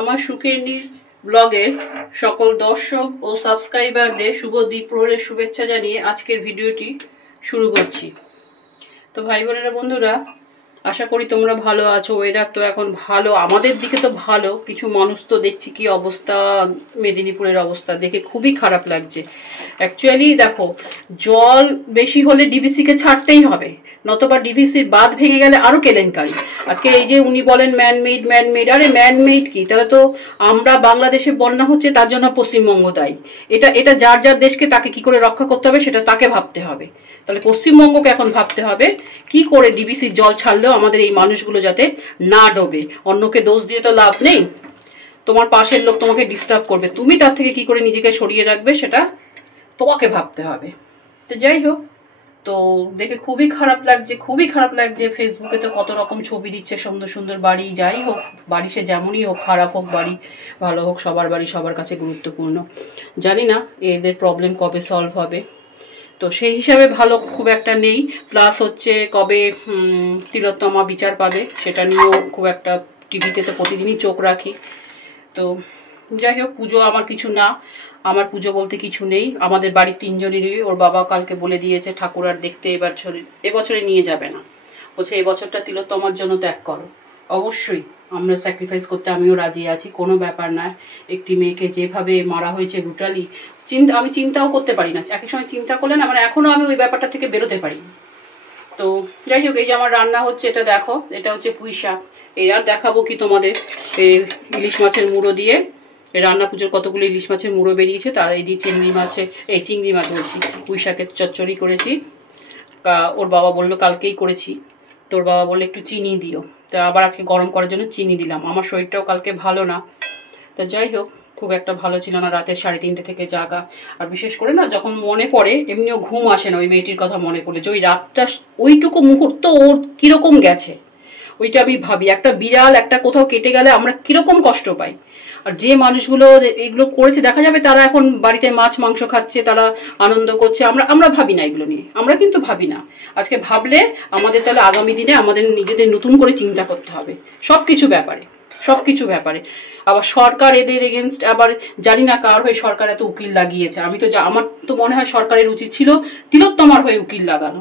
আমার সুখেরনির ব্লগের সকল দর্শক ও সাবস্ক্রাইবারদের শুভ দ্বীপ্রহরের শুভেচ্ছা জানিয়ে আজকের ভিডিওটি শুরু করছি। তো ভাই বোনেরা বন্ধুরা, আশা করি তোমরা ভালো আছো। ওয়েদার তো এখন ভালো, আমাদের দিকে তো ভালো। কিছু মানুষ তো দেখছি কি অবস্থা, মেদিনীপুরের অবস্থা দেখে খুবই খারাপ লাগছে। অ্যাকচুয়ালি দেখো, জল বেশি হলে ডিভিসিকে ছাড়তেই হবে, নতবা ডিভিসির বাঁধ ভেঙে গেলে আরো কেলেঙ্কারি। আজকে এই যে উনি বলেন ম্যানমেড, আরে ম্যানমেড কি? তাহলে তো আমরা বাংলাদেশে বন্যা হচ্ছে তার জন্য পশ্চিমবঙ্গ দায়ী। এটা যার যার দেশকে তাকে কি করে রক্ষা করতে হবে সেটা তাকে ভাবতে হবে। তাহলে পশ্চিমবঙ্গকে এখন ভাবতে হবে কি করে ডিভিসির জল ছাড়লেও আমাদের এই মানুষগুলো যাতে না ডোবে। অন্যকে দোষ দিয়ে তো লাভ নেই। তোমার পাশের লোক তোমাকে ডিস্টার্ব করবে, তুমি তার থেকে কি করে নিজেকে সরিয়ে রাখবে সেটা তোমাকে ভাবতে হবে। তো যাই হোক, তো দেখে খুবই খারাপ লাগছে। ফেসবুকে তো কত রকম ছবি দিচ্ছে, সুন্দর সুন্দর বাড়ি। যাই হোক, বাড়ি সে যেমনই হোক, খারাপ হোক বাড়ি, ভালো হোক, সবার বাড়ি সবার কাছে গুরুত্বপূর্ণ। জানি না এদের প্রবলেম কবে সলভ হবে, তো সেই হিসাবে ভালো খুব একটা নেই। প্লাস হচ্ছে কবে তিলোত্তমা বিচার পাবে সেটা নিয়েও খুব একটা, টিভিতে তো প্রতিদিনই চোখ রাখি। তো যাই হোক, পুজো আমার কিছু না, আমার পুজো বলতে কিছু নেই। আমাদের বাড়ির তিনজনেরই ওর বাবা কালকে বলে দিয়েছে ঠাকুর আর দেখতে এবছরে নিয়ে যাবে না। বলছে এবছরটা তিলোত্তমার জন্য ত্যাগ করো। অবশ্যই আমরা স্যাক্রিফাইস করতে আমিও রাজি আছি, কোনো ব্যাপার না। একটি মেয়েকে যেভাবে মারা হয়েছে ব্রুটালি, আমি চিন্তাও করতে পারি না। এক সময় চিন্তা করলে না, মানে এখনো আমি ওই ব্যাপারটা থেকে বেরোতে পারি। তো যাই হোক, এই যে আমার রান্না হচ্ছে, এটা দেখো, এটা হচ্ছে পুঁই শাক। এই আর দেখাবো কি তোমাদের, এই ইলিশ মাছের মুড়ো দিয়ে রান্না। পুজোর কতগুলো ইলিশ মাছের মুড়ো বেরিয়েছে, তার এই দিয়ে চিংড়ি মাছ বলছি, পুঁই শাকের চচ্চড়ি করেছি। ওর বাবা বললো, কালকেই করেছি, তোর বাবা বললো একটু চিনি দিও, তা আবার আজকে গরম করার জন্য চিনি দিলাম। আমার শরীরটাও কালকে ভালো না, তা যাই হোক, খুব একটা ভালো ছিল না। রাতে 3:30 থেকে জাগা। আর বিশেষ করে না, যখন মনে পড়ে, এমনিও ঘুম আসে না ওই মেয়েটির কথা মনে পড়লে, যে ওই রাতটা, ওইটুকু মুহূর্ত ওর কিরকম গেছে ওইটা আমি ভাবি। একটা বিড়াল একটা কোথাও কেটে গেলে আমরা কিরকম কষ্ট পাই। আর যে মানুষগুলো এগুলো করেছে, দেখা যাবে তারা এখন বাড়িতে মাছ মাংস খাচ্ছে, তারা আনন্দ করছে। আমরা ভাবি না এগুলো নিয়ে, আমরা কিন্তু ভাবি না। আজকে ভাবলে আমাদের তাহলে আগামী দিনে আমাদের নিজেদের নতুন করে চিন্তা করতে হবে সবকিছু ব্যাপারে। আবার সরকার এদের এগেনস্ট, আবার জানি না কার হয়ে সরকার এত উকিল লাগিয়েছে। আমার তো মনে হয় সরকারের উচিত ছিল তিলোত্তমার হয়ে উকিল লাগানো।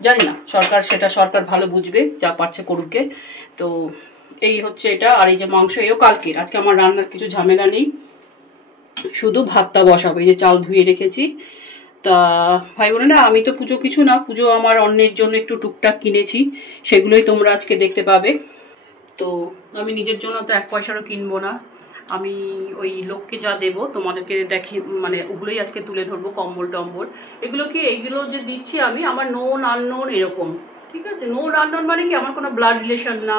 জানি না, সরকার ভালো বুঝবে, যা পারছে করুকে। তো এই হচ্ছে এটা। আর এই যে মাংস, এও কালকের। আজকে আমার রান্নার কিছু ঝামেলা নেই, শুধু ভাতটা বসাবো। এই যে চাল ধুয়ে রেখেছি। তা ভাই বোনেরা, আমি তো পুজো কিছু না, পুজো আমার অন্যের জন্য একটু টুকটাক কিনেছি, সেগুলোই তোমরা আজকে দেখতে পাবে। তো আমি নিজের জন্য তো 1 পয়সারও কিনবো না। আমি ওই লোককে যা দেবো তোমাদেরকে দেখি, মানে ওগুলোই আজকে তুলে ধরবো। কম্বল টম্বল এইগুলো যে দিচ্ছি আমি, আমার নোন আননোন এরকম, ঠিক আছে। নোন আননোন মানে কি, আমার কোনো ব্লাড রিলেশন না,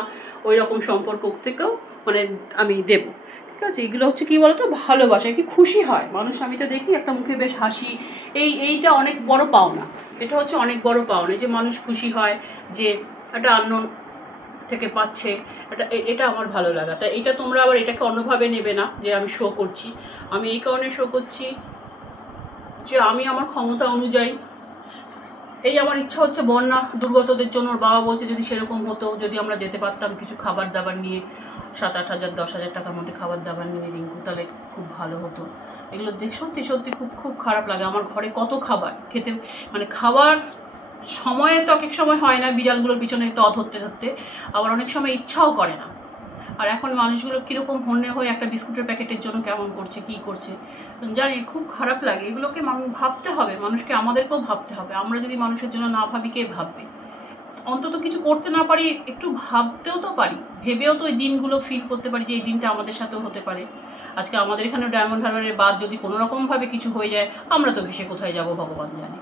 ওই রকম সম্পর্ক থেকেও মানে আমি দেবো, ঠিক আছে। এগুলো হচ্ছে কি বলতো, ভালোবাসায় কি খুশি হয় মানুষ। আমি তো দেখি একটা মুখে বেশ হাসি, এইটা অনেক বড় পাওনা। এটা হচ্ছে অনেক বড় পাওনা, যে মানুষ খুশি হয় যে একটা আননোন থেকে পাচ্ছে, এটা আমার ভালো লাগা। তাই এটা তোমরা আবার এটাকে অন্যভাবে নেবে না যে আমি শো করছি। আমি এই কারণে শো করছি যে আমি আমার ক্ষমতা অনুযায়ী, এই আমার ইচ্ছা হচ্ছে বন্যা দুর্গতদের জন্য, ওর বাবা বলছে যদি সেরকম হতো, যদি আমরা যেতে পারতাম কিছু খাবার দাবার নিয়ে, 7-8 হাজার 10 হাজার টাকার মধ্যে খাবার দাবার নিয়ে রিঙ্কু, তাহলে খুব ভালো হতো। এগুলো সত্যি সত্যি খুব খারাপ লাগে। আমার ঘরে কত খাবার খেতে, মানে খাবার সময়ে তো এক সময় হয় না, বিড়ালগুলোর পিছনে তো ধরতে, আবার অনেক সময় ইচ্ছাও করে না। আর এখন মানুষগুলো কীরকম হন্যে হয়ে একটা বিস্কুটের প্যাকেটের জন্য কেমন করছে, কি করছে জানি, খুব খারাপ লাগে। এগুলোকে ভাবতে হবে, মানুষকে আমাদেরকেও ভাবতে হবে। আমরা যদি মানুষের জন্য না ভাবি, কে ভাববে? অন্তত কিছু করতে না পারি, একটু ভাবতেও তো পারি, ভেবেও তো ওই দিনগুলো ফিল করতে পারি যে এই দিনটা আমাদের সাথেও হতে পারে। আজকে আমাদের এখানে ডায়মন্ড হারবারের বাদ যদি কোনো রকমভাবে কিছু হয়ে যায়, আমরা তো ভেসে কোথায় যাব ভগবান জানে।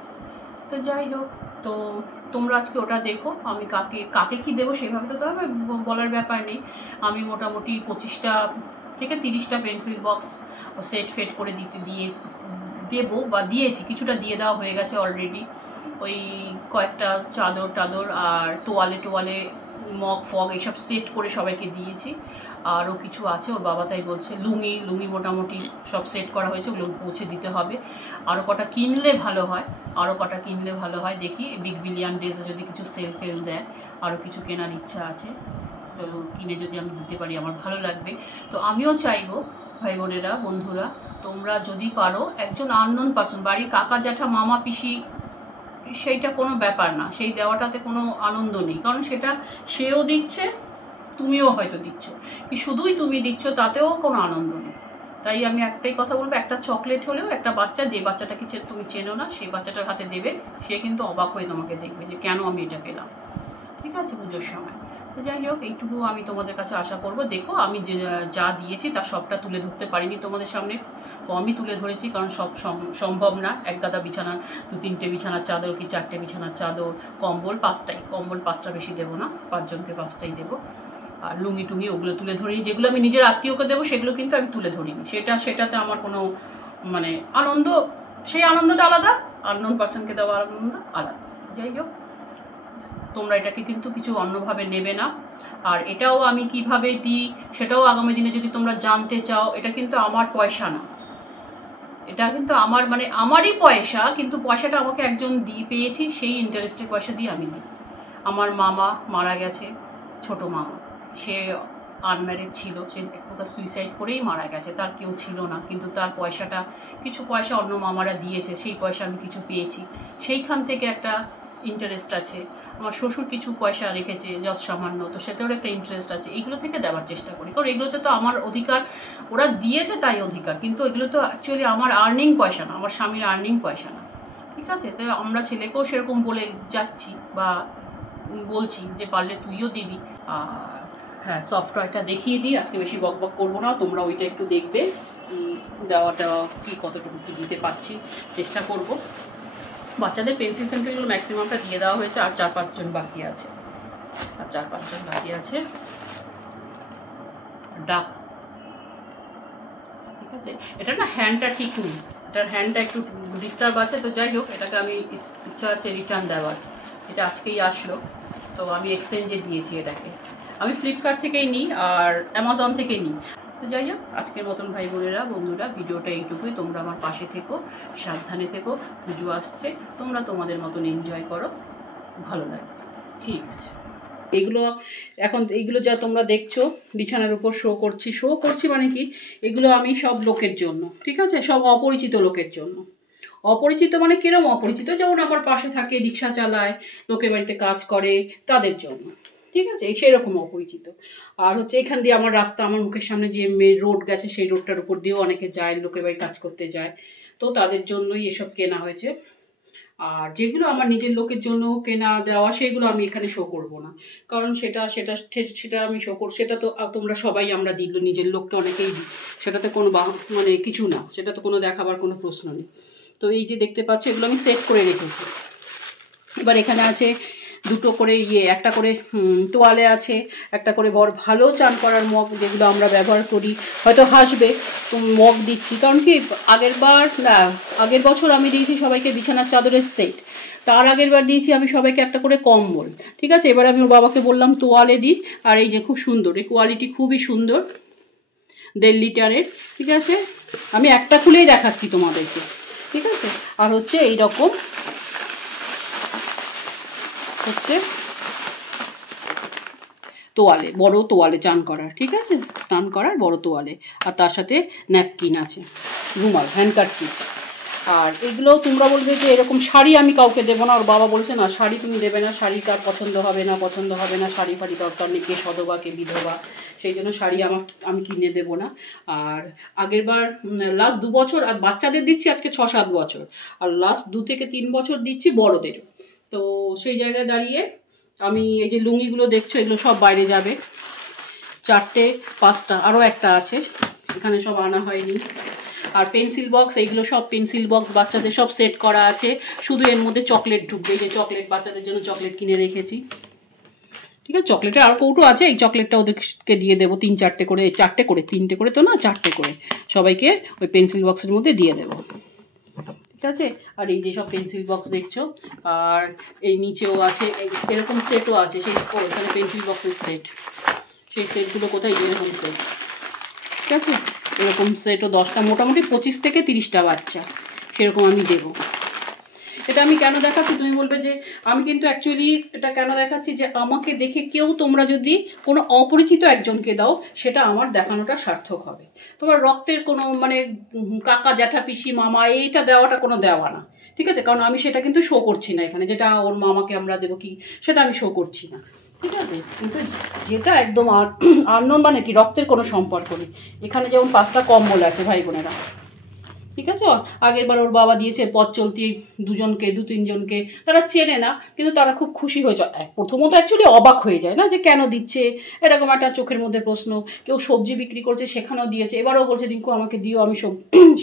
তো যাই হোক, তো তোমরা আজকে ওটা দেখো। আমি কাকে কি দেবো সেভাবে তো আমার বলার ব্যাপার নেই। আমি মোটামুটি 25টা থেকে 30টা পেন্সিল বক্স সেট ফেট করে দেবো বা দিয়েছি, কিছুটা দিয়ে দেওয়া হয়ে গেছে অলরেডি। ওই কয়েকটা চাদর আর তোয়ালে মগ ফগ এইসব সেট করে সবাইকে দিয়েছি। আরও কিছু আছে, ওর বাবা তাই বলছে। লুঙ্গি মোটামুটি সব সেট করা হয়েছে, ওগুলো পৌঁছে দিতে হবে। আরও কটা কিনলে ভালো হয়, দেখি বিগ বিলিয়ন ডেজে যদি কিছু সেল ফেল দেয়, আরও কিছু কেনার ইচ্ছা আছে। তো কিনে যদি আমি দিতে পারি আমার ভালো লাগবে। তো আমিও চাইবো ভাই বোনেরা, বন্ধুরা, তোমরা যদি পারো একজন আননোন পার্সন, বাড়ির কাকা জ্যাঠা মামা পিসি, সেইটা কোনো ব্যাপার না, সেই দেওয়াটাতে কোনো আনন্দ নেই, কারণ সেটা সেও দিচ্ছে, তুমিও হয়তো দিচ্ছ, কি শুধুই তুমি দিচ্ছ তাতেও কোনো আনন্দ নেই। তাই আমি একটাই কথা বলবো, একটা চকলেট হলেও একটা বাচ্চা, যে বাচ্চাটাকে তুমি চেনো না সেই বাচ্চাটার হাতে দেবে, সে কিন্তু অবাক হয়ে তোমাকে দেখবে যে কেন আমি এটা পেলাম। ঠিক আছে, পুজোর সময়। তো যাই হোক, এইটুকু আমি তোমাদের কাছে আশা করব। দেখো আমি যা দিয়েছি তার সবটা তুলে ধরতে পারিনি তোমাদের সামনে, কমই তুলে ধরেছি, কারণ সব সম্ভব না। এক গাদা বিছানার 2-3টে বিছানার চাদর কি 4টে বিছানার চাদর, কম্বল 5টাই, কম্বল 5টা বেশি দেবো না, 5জনকে 5টাই দেবো। আর লুঙ্গি টুঙ্গি ওগুলো তুলে ধরিনি, যেগুলো আমি নিজের আত্মীয়কে দেবো সেগুলো কিন্তু আমি তুলে ধরিনি, সেটাতে আমার কোনো মানে আনন্দ, সেই আনন্দটা আলাদা, আননোন পার্সনকে দেওয়া আনন্দ আলাদা। যাই হোক, তোমরা এটাকে কিন্তু কিছু অন্যভাবে নেবে না। আর এটাও আমি কিভাবে দিই সেটাও আগামী দিনে যদি তোমরা জানতে চাও, এটা কিন্তু আমার পয়সা না, এটা কিন্তু আমার মানে আমারই পয়সা, কিন্তু পয়সাটা আমাকে একজন দিয়ে পেয়েছি, সেই ইন্টারেস্টের পয়সা দিয়ে আমি দিই। আমার মামা মারা গেছে, ছোট মামা, সে আনম্যারিড ছিল, সে এক প্রকার সুইসাইড করেই মারা গেছে, তার কেউ ছিল না, কিন্তু তার পয়সাটা, কিছু পয়সা অন্য মামারা দিয়েছে, সেই পয়সা আমি কিছু পেয়েছি, সেইখান থেকে একটা ইন্টারেস্ট আছে। আমার শ্বশুর কিছু পয়সা রেখেছে যত সামান্য, তো সেটারও একটা ইন্টারেস্ট আছে, এইগুলো থেকে দেওয়ার চেষ্টা করি, কারণ এগুলোতে তো আমার অধিকার, ওরা দিয়েছে তাই অধিকার, কিন্তু এগুলো তো অ্যাকচুয়ালি আমার আর্নিং পয়সা না, আমার স্বামীর আর্নিং পয়সা না। ঠিক আছে, তো আমরা ছেলেকেও সেরকম বলে যাচ্ছি বা বলছি যে পারলে তুইও দিবি। আর হ্যাঁ, সফটওয়্যারটা দেখিয়ে দিই, আজকে বেশি বক বক করবো না, তোমরা ওইটা একটু দেখবে কি দেওয়াটা কি কতটুকু কি দিতে পারছি, চেষ্টা করব। বাচ্চাদের পেন্সিলগুলো ম্যাক্সিমামটা দিয়ে দেওয়া হয়েছে, আর 4-5 জন বাকি আছে, ডাক। ঠিক আছে, এটা না হ্যান্ডটা ঠিক নেই, এটার হ্যান্ডটা একটু ডিস্টার্ব আছে, তো যাই হোক, এটাকে আমি ইচ্ছা আছে রিটার্ন দেওয়ার, এটা আজকেই আসলো, তো আমি এক্সচেঞ্জে দিয়েছি এটাকে। আমি ফ্লিপকার্ট থেকেই নিই আর অ্যামাজন থেকেই নিই। তো যাই হোক, আজকের মতন ভাই বোনেরা, বন্ধুরা, ভিডিওটা এইটুকুই। তোমরা আমার পাশে থেকো, সাবধানে থেকো, পুজো আসছে, তোমরা তোমাদের মতন এনজয় করো, ভালো লাগবে। ঠিক আছে, এইগুলো যা তোমরা দেখছো বিছানার উপর শো করছি মানে কি, এগুলো আমি সব লোকের জন্য, ঠিক আছে, সব অপরিচিত লোকের জন্য। অপরিচিত মানে কিরম অপরিচিত, যেমন আমার পাশে থাকে, রিক্সা চালায়, লোকের বাড়িতে কাজ করে, তাদের জন্য। ঠিক আছে, সেরকম অপরিচিত। আর হচ্ছে এখান দিয়ে আমার রাস্তা, আমার মুখের সামনে যে রোড গেছে, সেই রোডটার উপর দিয়েও অনেকে যায়, লোকের বাড়ি কাজ করতে যায়, তো তাদের জন্যই এসব কেনা হয়েছে। আর যেগুলো আমার নিজের লোকের জন্য কেনা দেওয়া, সেগুলো আমি এখানে শো করব না, কারণ সেটা আমি শো করব, সেটা তো তোমরা সবাই আমরা দিল, নিজের লোককে অনেকেই দিই, সেটাতে কোনো মানে কিছু না, সেটা তো কোনো দেখাবার কোনো প্রশ্ন নেই। তো এই যে দেখতে পাচ্ছ, এগুলো আমি সেট করে রেখেছি। এবার এখানে আছে 2টো করে একটা করে তোয়ালে আছে, একটা করে ভালো চান করার মগ, যেগুলো আমরা ব্যবহার করি, হয়তো হাসবে মগ দিচ্ছি, কারণ কি আগের বছর আমি দিয়েছি সবাইকে বিছানার চাদরের সেট, তার আগের বার দিয়েছি আমি সবাইকে একটা করে কম্বল। ঠিক আছে, এবার আমি ওর বাবাকে বললাম তোয়ালে দিই, আর এই যে খুব সুন্দর, এই কোয়ালিটি খুবই সুন্দর, 1.5 লিটারের। ঠিক আছে, আমি একটা খুলেই দেখাচ্ছি তোমাদেরকে। ঠিক আছে, আর হচ্ছে এইরকম হচ্ছে তোয়ালে, বড় তোয়ালে চান করার, ঠিক আছে, স্নান করার বড় তোয়ালে, আর তার সাথে ন্যাপকিন আছে, রুমাল, হ্যান্ডকারচিফ। আর এগুলো তোমরা বলবে যে এরকম শাড়ি আমি কাউকে দেবো না, ওর বাবা বলেছে না শাড়ি তুমি দেবে না, শাড়ি কার পছন্দ হবে না, শাড়ি ফাড়ি দরকার নেই, কে সধবা কে বিধবা, সেই জন্য শাড়ি আমি কিনে দেবো না। আর আগের বার লাস্ট 2 বছর আর বাচ্চাদের দিচ্ছি, আজকে 6-7 বছর, আর লাস্ট 2 থেকে 3 বছর দিচ্ছি বড়দেরও। তো সেই জায়গায় দাঁড়িয়ে আমি এই যে লুঙ্গিগুলো দেখছো, এগুলো সব বাইরে যাবে, 4টে 5টা, আরও একটা আছে, এখানে সব আনা হয়নি। আর পেন্সিল বক্স, এইগুলো সব পেন্সিল বক্স বাচ্চাদের সব সেট করা আছে, শুধু এর মধ্যে চকলেট ঢুকবে, এই যে চকলেট, বাচ্চাদের জন্য চকলেট কিনে রেখেছি। ঠিক আছে, চকলেটের আরও কৌটো আছে, এই চকলেটটা ওদেরকে দিয়ে দেবো 3-4টে করে, 4টে করে, 3টে করে তো না, 4টে করে সবাইকে ওই পেন্সিল বক্সের মধ্যে দিয়ে দেবো। ঠিক আছে, আর এই যে সব পেন্সিল বক্স দেখছো, আর এই নিচেও আছে এরকম সেটও আছে, সেই এখানে পেন্সিল বক্সের সেট, সেই সেটগুলো কোথায়, এরকম সেট। ঠিক আছে, এরকম সেটও 10টা, মোটামুটি 25 থেকে 30টা বাচ্চা, সেরকম আমি দেবো। এটা আমি কেন দেখাচ্ছি তুমি বলবে যে আমি কিন্তু অ্যাকচুয়ালি এটা কেন দেখাচ্ছি যে আমাকে দেখে কেউ তোমরা যদি কোনো অপরিচিত একজনকে দাও সেটা আমার দেখানোটা সার্থক হবে। তোমার রক্তের কোনো মানে কাকা জ্যাঠা পিসি মামা এইটা দেওয়াটা কোনো দেওয়া না, ঠিক আছে? কারণ আমি সেটা কিন্তু শো করছি না এখানে, যেটা ওর মামাকে আমরা দেবো কি সেটা আমি শো করছি না, ঠিক আছে? কিন্তু যেটা একদম আননোন মানে কি রক্তের কোনো সম্পর্ক নেই। এখানে যেমন 5টা কম্বল আছে ভাই বোনেরা, ঠিক আছে? আগের বার ওর বাবা দিয়েছে পথ চলতি 2জনকে 2-3জনকে, তারা চেনে না কিন্তু তারা খুব খুশি হয়েছে। প্রথমত অ্যাকচুয়ালি অবাক হয়ে যায় না যে কেন দিচ্ছে, এরকম একটা চোখের মধ্যে প্রশ্ন। কেউ সবজি বিক্রি করছে সেখানেও দিয়েছে, এবারেও বলছে রিঙ্কু আমাকে দিও আমি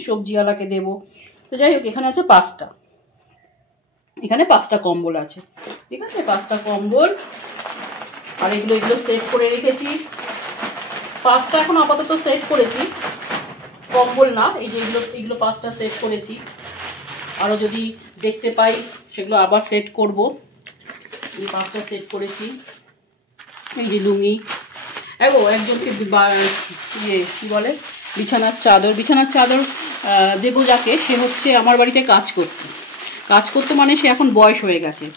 সবজিওয়ালাকে দেবো। তো যাই হোক এখানে আছে 5টা, এখানে 5টা কম্বল আছে, ঠিক আছে? 5টা কম্বল আর এগুলো সেট করে রেখেছি। 5টা এখন আপাতত সেট করেছি, কম্বল না, এই যে এগুলো 5টা সেট করেছি। আরও যদি দেখতে পাই সেগুলো আবার সেট করব। এই 5টা সেট করেছি। এই যে লুঙ্গি, একজনকে ইয়ে কী বলে বিছানার চাদর দেবো যাকে, সে হচ্ছে আমার বাড়িতে কাজ করতো মানে সে এখন বয়স হয়ে গেছে।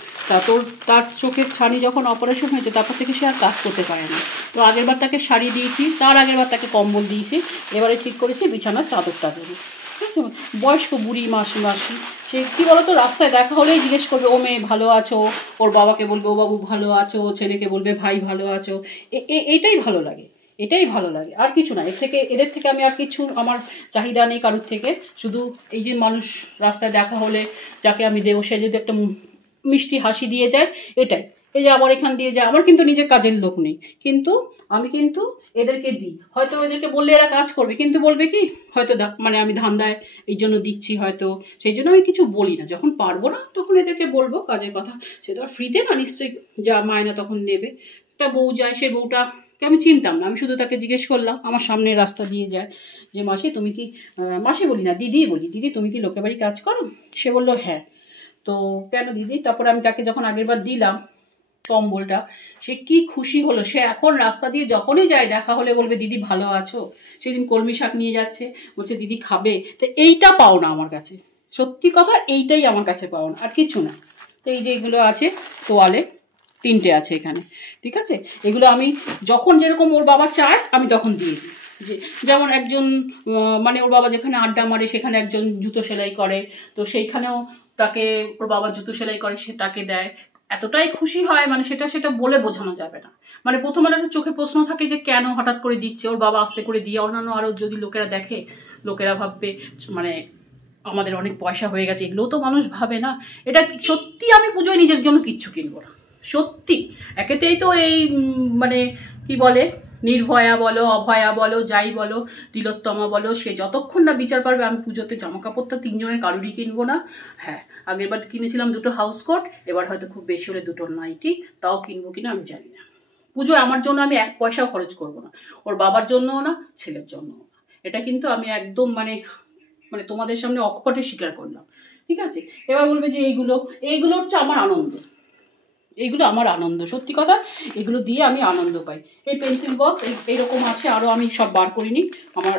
তার চোখের ছানি যখন অপারেশন হয়েছে তারপর থেকে সে আর কাজ করতে পারে না। তো আগেরবার তাকে শাড়ি দিয়েছি, তার আগেরবার তাকে কম্বল দিয়েছি, এবারে ঠিক করেছি বিছানার চাদরটা দেবো, ঠিক আছে? বয়স্ক বুড়ি মাসি সে কী বলতো রাস্তায় দেখা হলেই জিজ্ঞেস করবে ও মেয়ে ভালো আছো, ওর বাবাকে বলবে ও বাবু ভালো আছো, ছেলেকে বলবে ভাই ভালো আছো। এটাই ভালো লাগে, এটাই ভালো লাগে, আর কিছু না। এদের থেকে আমি আর কিছু আমার চাহিদা নেই কারোর থেকে। শুধু এই যে মানুষ রাস্তায় দেখা হলে যাকে আমি দেবো সে যদি একটা মিষ্টি হাসি দিয়ে যায়, এটাই। এই যে আমার এখান দিয়ে যায়, আমার কিন্তু নিজের কাজের লোক নেই, কিন্তু আমি কিন্তু এদেরকে দিই। হয়তো এদেরকে বললে এরা কাজ করবে, কিন্তু বলবে কি হয়তো মানে আমি ধান্দায় এই জন্য দিচ্ছি, হয়তো সেই জন্য আমি কিছু বলি না। যখন পারবো না তখন এদেরকে বলবো কাজের কথা, সে তো আর ফ্রিতে না নিশ্চয়ই যা মায়না তখন নেবে। একটা বউ যায়, সেই বউটাকে আমি চিনতাম না, আমি শুধু তাকে জিজ্ঞেস করলাম, আমার সামনে রাস্তা দিয়ে যায়, যে মাসি তুমি কি, মাসি বলি না দিদি বলি, দিদি তুমি কি লোকের বাড়ি কাজ করো? সে বললো হ্যাঁ। তো কেন দিদি? তারপরে আমি তাকে যখন আগেরবার দিলাম কম্বলটা, সে কি খুশি হলো। সে এখন রাস্তা দিয়ে যখনই যায় দেখা হলে বলবে দিদি ভালো আছো। সেদিন কলমি শাক নিয়ে যাচ্ছে, বলছে দিদি খাবে। তো এইটা পাও না আমার কাছে, সত্যি কথা এইটাই আমার কাছে পাও না, আর কিছু না। তো এই যে এগুলো আছে তোয়ালে, 3টে আছে এখানে, ঠিক আছে? এগুলো আমি যখন যেরকম ওর বাবা চায় আমি তখন দিয়ে দিই। যেমন একজন মানে ওর বাবা যেখানে আড্ডা মারে সেখানে একজন জুতো সেলাই করে, তো সেইখানেও তাকে ওর বাবা জুতো সেলাই করে, সে তাকে দেয়। এতটাই খুশি হয় মানে সেটা বলে বোঝানো যাবে না। মানে প্রথমে একটা চোখে প্রশ্ন থাকে যে কেন হঠাৎ করে দিচ্ছে, ওর বাবা আস্তে করে দিয়ে, অন্যান্য আরও যদি লোকেরা দেখে লোকেরা ভাববে মানে আমাদের অনেক পয়সা হয়ে গেছে, এগুলোও তো মানুষ ভাবে না। এটা সত্যি আমি পুজোয় নিজের জন্য কিচ্ছু কিনবো না, সত্যি। একেতেই তো এই মানে কি বলে নির্ভয়া বলো অভয়া বলো যাই বলো তিলোত্তমা বলো, সে যতক্ষণ না বিচার পারবে আমি পুজোতে জামা কাপড় তো 3জনের কারুরই কিনবো না। হ্যাঁ, আগেরবার কিনেছিলাম 2টো হাউস কোট, এবার হয়তো খুব বেশি হলে 2টো নাইটি, তাও কিনবো কিনা আমি জানি না। পুজোয় আমার জন্য আমি 1 পয়সাও খরচ করবো না, ওর বাবার জন্যও না, ছেলের জন্যও না। এটা কিন্তু আমি একদম মানে তোমাদের সামনে অকপটে স্বীকার করলাম, ঠিক আছে? এবার বলবে যে এইগুলো হচ্ছে আমার আনন্দ, এইগুলো আমার আনন্দ, সত্যি কথা এগুলো দিয়ে আমি আনন্দ পাই। এই পেন্সিল বক্স এইরকম আছে, আরও আমি সব বার করিনি, আমার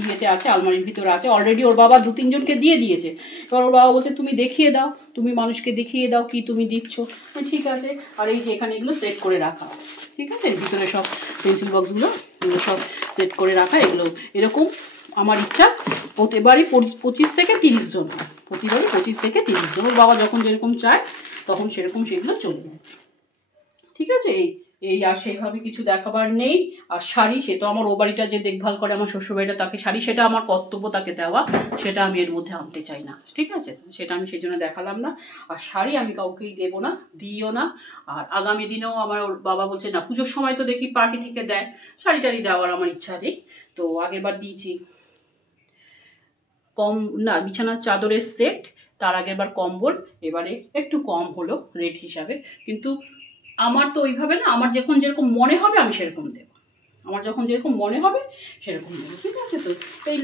ইয়েতে আছে, আলমারির ভিতরে আছে। অলরেডি ওর বাবা 2-3জনকে দিয়ে দিয়েছে। এবার ওর বাবা বলছে তুমি দেখিয়ে দাও, তুমি মানুষকে দেখিয়ে দাও কি তুমি দিচ্ছ। ঠিক আছে। আর এই যে এখানে এগুলো সেট করে রাখা, ঠিক আছে? ভিতরে সব পেন্সিল বক্সগুলো এগুলো সব সেট করে রাখা। এগুলো এরকম আমার ইচ্ছা প্রতিবারই 25 থেকে 30 জন, প্রতিবারই 25 থেকে 30 জন। ওর বাবা যখন যেরকম চায় তখন সেরকম সেগুলো চলে যায়, ঠিক আছে? এই আর সেইভাবে কিছু দেখাবার নেই। আর শাড়ি, সে তো আমার ও বাড়িটা যে দেখভাল করে আমার শ্বশুরবাড়িটা, তাকে শাড়ি, সেটা আমার কর্তব্য তাকে দেওয়া, সেটা আমি এর মধ্যে আনতে চাই না, ঠিক আছে? সেটা আমি সেই জন্য দেখালাম না। আর শাড়ি আমি কাউকেই দেবো না, দিইও না। আর আগামী দিনেও আমার ওর বাবা বলছে না, পুজোর সময় তো দেখি পার্টি থেকে দেয়, শাড়ি টাড়ি দেওয়ার আমার ইচ্ছা নেই। তো আগেরবার দিয়েছি কম না বিছানার চাদরের সেট, তার আগেরবার কম্বল, এবারে একটু কম হলো রেট হিসাবে, কিন্তু আমার তো ওইভাবে না, আমার যখন যেরকম মনে হবে আমি সেরকম দেবো, আমার যখন যেরকম মনে হবে সেরকম দেবো, ঠিক আছে? তো এই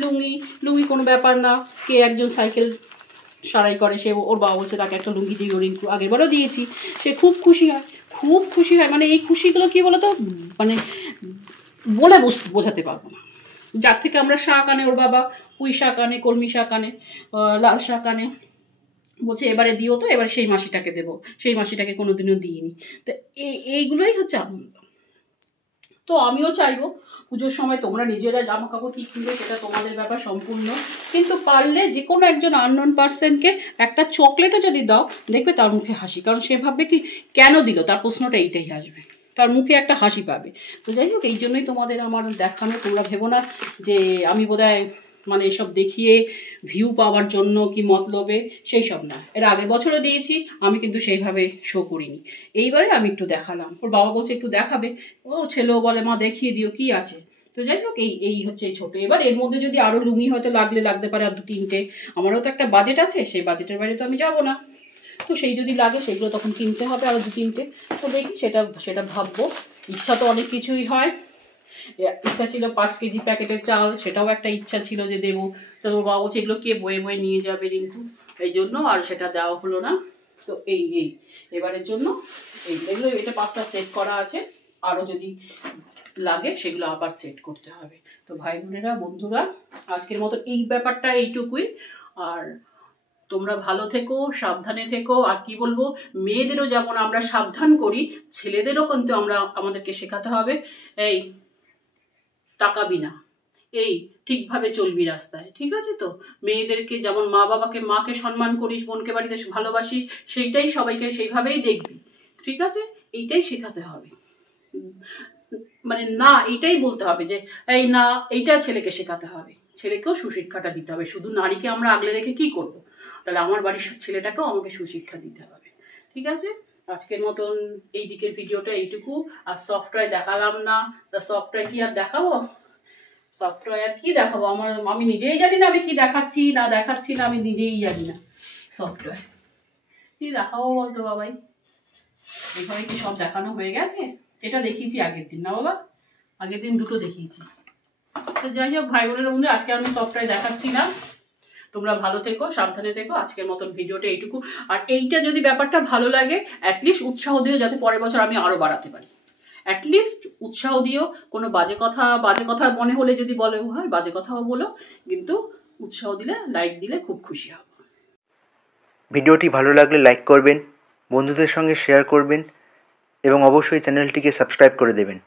লুঙ্গি কোনো ব্যাপার না। কে একজন সাইকেল সারাই করে, সে ওর বাবা বলছে তাকে একটা লুঙ্গি দিই, রিঙ্কু আগেরবারও দিয়েছি, সে খুব খুশি হয়, খুব খুশি হয়। মানে এই খুশিগুলো কী বলো তো, মানে বলে বোঝাতে পারবো না। যার থেকে আমরা শাক আনে ওর বাবা, পুঁই শাক আনে, কলমি শাক আনে, লাল শাক আনে, বলছে এবারে দিও, তো এবারে সেই মাসিটাকে দেবো, সেই মাসিটাকে কোনোদিনও দিইনি। তো এইগুলোই হচ্ছে আনন্দ। তো আমিও চাইবো পুজোর সময় তোমরা নিজেরা জামা কাপড় কী কিনবে সেটা তোমাদের ব্যাপার সম্পূর্ণ, কিন্তু পারলে যে কোনো একজন আননোন পার্সনকে একটা চকলেটও যদি দাও, দেখবে তার মুখে হাসি, কারণ সে ভাববে কি কেন দিল, তার প্রশ্নটা এইটাই আসবে, তার মুখে একটা হাসি পাবে। তো যাই হোক, এই জন্যই তোমাদের আমার দেখানো। তোমরা ভেবো না যে আমি বোধহয় মানে এসব দেখিয়ে ভিউ পাওয়ার জন্য কি মতলবে, সেই সব না। এর আগের বছরও দিয়েছি, আমি কিন্তু সেইভাবে শো করিনি। এইবারে আমি একটু দেখালাম, ওর বাবা বলছে একটু দেখাবে, ও ছেলেও বলে মা দেখিয়ে দিও কি আছে। তো যাই হোক, এই হচ্ছে এই ছোটো। এবার এর মধ্যে যদি আরও লুঙ্গি হয়তো লাগতে পারে আর 2-3টে, আমারও তো একটা বাজেট আছে, সেই বাজেটের বাইরে তো আমি যাবো না। তো সেই যদি লাগে সেগুলো তখন কিনতে হবে আরও 2-3টে। তো দেখি সেটা ভাববো। ইচ্ছা তো অনেক কিছুই হয়। ইচ্ছা ছিল 5 কেজি প্যাকেটের চাল, সেটাও একটা ইচ্ছা ছিল যে দেবো। তো ওর বাবা বলছে এগুলো কে বয়ে বয়ে নিয়ে যাবে রিঙ্কু, এই জন্য আর সেটা দেওয়া হলো না। তো এই এবারের জন্য এগুলো এটা 5টা সেট করা আছে, আরও যদি লাগে সেগুলো আবার সেট করতে হবে। তো ভাই বোনেরা, বন্ধুরা, আজকের মতো এই ব্যাপারটা এইটুকুই। আর তোমরা ভালো থেকো, সাবধানে থেকো। আর কি বলবো, মেয়েদেরও যেমন আমরা সাবধান করি, ছেলেদেরও কিন্তু আমাদেরকে শেখাতে হবে এই তাকাবি না, এই ঠিকভাবে চলবি রাস্তায়, ঠিক আছে? তো মেয়েদেরকে যেমন মাকে সম্মান করিস, বোনকে বাড়িতে ভালোবাসিস, সেইটাই সবাইকে সেইভাবেই দেখবি, ঠিক আছে? এইটাই শেখাতে হবে। মানে না, এইটাই বলতে হবে যে এই না, এইটা ছেলেকে শেখাতে হবে, ছেলেকেও সুশিক্ষাটা দিতে হবে। শুধু নারীকে আমরা আগলে রেখে কি করব? তাহলে আমার বাড়ির ছেলেটাকেও আমাকে সুশিক্ষা দিতে হবে, ঠিক আছে? আজকের মতন এই দিকের ভিডিওটা এইটুকু। আর সফটওয়্যার দেখালাম না, তা সফটওয়্যার কি আর দেখাবো? সফটওয়্যার কি দেখাবো? আমি নিজেই জানি না আমি কি দেখাচ্ছি না আমি নিজেই জানি না। সফটওয়্যার কি দেখাবো বলতো বাবাই? এইভাবে কি সব দেখানো হয়ে গেছে? এটা দেখিয়েছি আগের দিন, না বাবা? আগের দিন 2টো দেখিয়েছি। তো যাই হোক ভাই বোনের বন্ধু, আজকে আমি সফটওয়্যার দেখাচ্ছি না। তোমরা ভালো থেকো, সাবধানে থেকো। আজকের মতন ভিডিওটা এইটুকু। আর এইটা যদি ব্যাপারটা ভালো লাগে, অ্যাটলিস্ট উৎসাহ দিও যাতে পরের বছর আমি আরও বাড়াতে পারি। অ্যাটলিস্ট উৎসাহ দিও। কোনো বাজে কথা মনে হলে যদি বলে হয়, বাজে কথাও বলো, কিন্তু উৎসাহ দিলে, লাইক দিলে খুব খুশি হব। ভিডিওটি ভালো লাগলে লাইক করবেন, বন্ধুদের সঙ্গে শেয়ার করবেন এবং অবশ্যই চ্যানেলটিকে সাবস্ক্রাইব করে দেবেন।